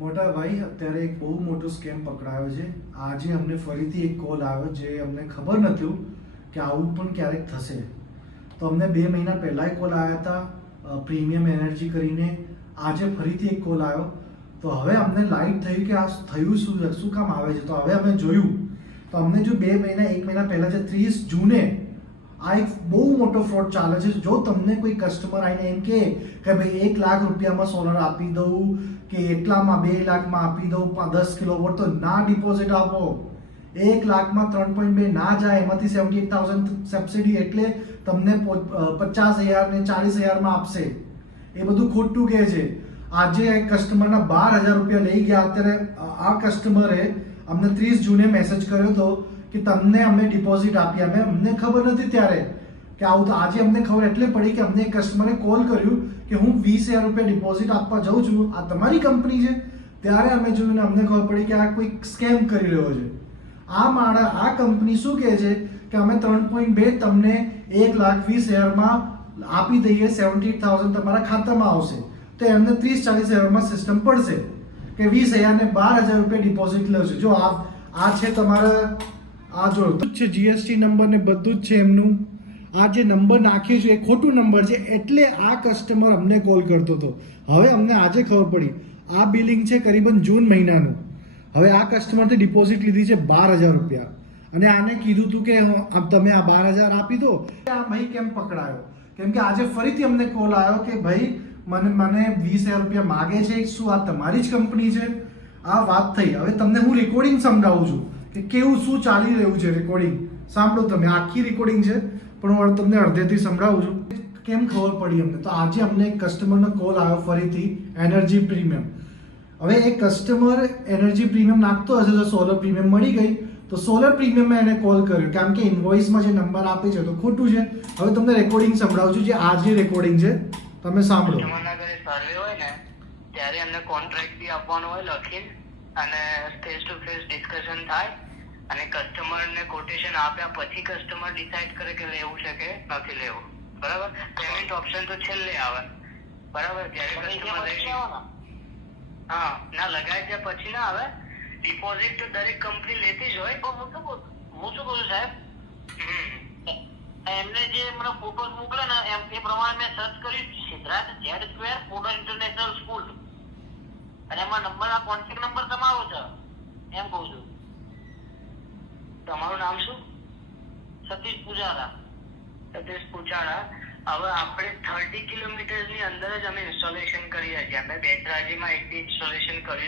મોટા ભાઈ અત્યારે એક બહુ મોટો સ્કેમ પકડાયો છે. આજે અમને ફરીથી એક કોલ આવ્યો જે અમને ખબર નહોતું કે આવું પણ ક્યારેક થશે. તો અમને 2 મહિના પહેલાં કોલ આવ્યા હતા પ્રીમિયમ એનર્જી કરીને. આજે ફરીથી એક કોલ આવ્યો. તો હવે અમને લાઈટ થયું કે આ થયું શું કામ આવે છે. તો હવે અમે જોયું તો અમને જો 1 મહિના પહેલાં જે 30 જૂને આ એક બહુ મોટો ફ્રોડ ચાલે છે. જો તમને કોઈ કસ્ટમર આવીને એમ કહે કે ભાઈ 1 લાખ રૂપિયામાં સોલર આપી દઉં કે એટલામાં 2 લાખમાં આપી દઉં 10 કિલોવોટ, તો ના ડિપોઝિટ આપો. 1 લાખમાં 3.2 ના જાય, એમાંથી 78,000 સબસિડી એટલે તમને 50,000 ને 40,000માં આપશે. એ બધું ખોટું કહે છે. આજે કસ્ટમરના 12,000 રૂપિયા લઈ ગયા. અત્યારે આ કસ્ટમરે અમને 30 જૂને મેસેજ કર્યો હતો કે તમને અમે ડિપોઝિટ આપી. અમને ખબર નથી ત્યારે કે આવું. તો આજે અમને ખબર એટલે પડી કે અમને એક કસ્ટમરે કોલ કર્યું કે હું 20,000 રૂપિયા ડિપોઝિટ આપવા જાઉં છું, આ તમારી કંપની છે? ત્યારે અમે જોયું ને અમને ખબર પડી કે આ કોઈ સ્કેમ કરી રહ્યો છે. આ કંપની શું કહે છે કે અમે 3.2 તમને 1,20,000માં આપી દઈએ, 78,000 તમારા ખાતામાં આવશે. તો એમને 30-40,000માં સિસ્ટમ પડશે કે 20,000 ને 12,000 રૂપિયા ડિપોઝિટ લેશે. જો આ છે તમારા, આ જો છે જીએસટી નંબર ને બધું જ છે એમનું. આ જે નંબર નાખ્યો છે એ ખોટું નંબર છે, એટલે આ કસ્ટમર અમને કોલ કરતો હતો. હવે અમને આજે ખબર પડી આ બિલિંગ છે કરીબન જૂન મહિનાનું. હવે આ કસ્ટમરથી ડિપોઝિટ લીધી છે 12,000 રૂપિયા અને આને કીધું હતું કે તમે આ 12,000 આપી દો. આ ભાઈ કેમ પકડાયો? કેમ કે આજે ફરીથી અમને કોલ આવ્યો કે ભાઈ મને 20,000 રૂપિયા માગે છે. શું આ તમારી જ કંપની છે? આ વાત થઈ. હવે તમને હું રેકોર્ડિંગ સમજાવું છું કે કેવું શું ચાલી રહ્યું છે. રેકોર્ડિંગ સાંભળો તમે. આખી રેકોર્ડિંગ છે પણ હું તમને અડધેથી સંભળાવું છું. કેમ ખબર પડી અમને? તો આજે અમને એક કસ્ટમરનો કોલ આવ્યો ફરીથી એનર્જી પ્રીમિયમ. હવે એ કસ્ટમર એનર્જી પ્રીમિયમ નાખતો હશે તો સોલર પ્રીમિયમ મળી ગઈ. તો સોલર પ્રીમિયમમાં એને કોલ કર્યો કારણ કે ઇન્વોઇસમાં જે નંબર આપે છે તો ખોટું છે. હવે તમને રેકોર્ડિંગ સંભળાવું છું જે આજે રેકોર્ડિંગ છે, તમે સાંભળો. સર્વે હોય ને ત્યારે એમને કોન્ટ્રાક્ટ બી આપવાનો હોય લખીને, અને ફેસ ટુ ફેસ ડિસ્કશન થાય અને કસ્ટમરને કોટેશન આપ્યા પછી કસ્ટમર ડિસાઈડ કરે કે લેવું છે કે નથી લેવું. બરાબર? પેમેન્ટ ઓપ્શન તો છેલ્લે આવે. બરાબર? જ્યારે કસ્ટમર હા ના લગાય છે પછી ના આવે. ડિપોઝિટ તો દરેક કંપની લેતી જ હોય. હું શું બોલું સાહેબ, એમને જે મને ફોટોસ મોકલે ને એમ એ પ્રમાણે મેં સર્ચ કર્યું Siddharth Z square photo international school, અને એમાં નંબર, આ કોન્ટેક્ટ નંબર તમારો છે એમ કહું છું. તમારું નામ શું? સતીશ પૂજારા. સતીશ પૂજારા. હવે આપણે 30 કિલોમીટરની અંદર જ અમે ઇન્સ્ટોલેશન કરીએ છીએ. અમે બેચરાજીમાં એક ઇન્સ્ટોલેશન કર્યું.